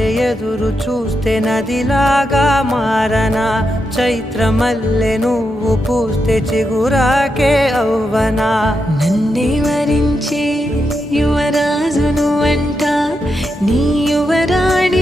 వలె ఎదురు చూస్తే నదిలాగా మారనా, చైత్రమల్లె నువ్వు పూస్తే చిగురాకే అవ్వనా. నన్నే వరించే యువరాజును అంట నీ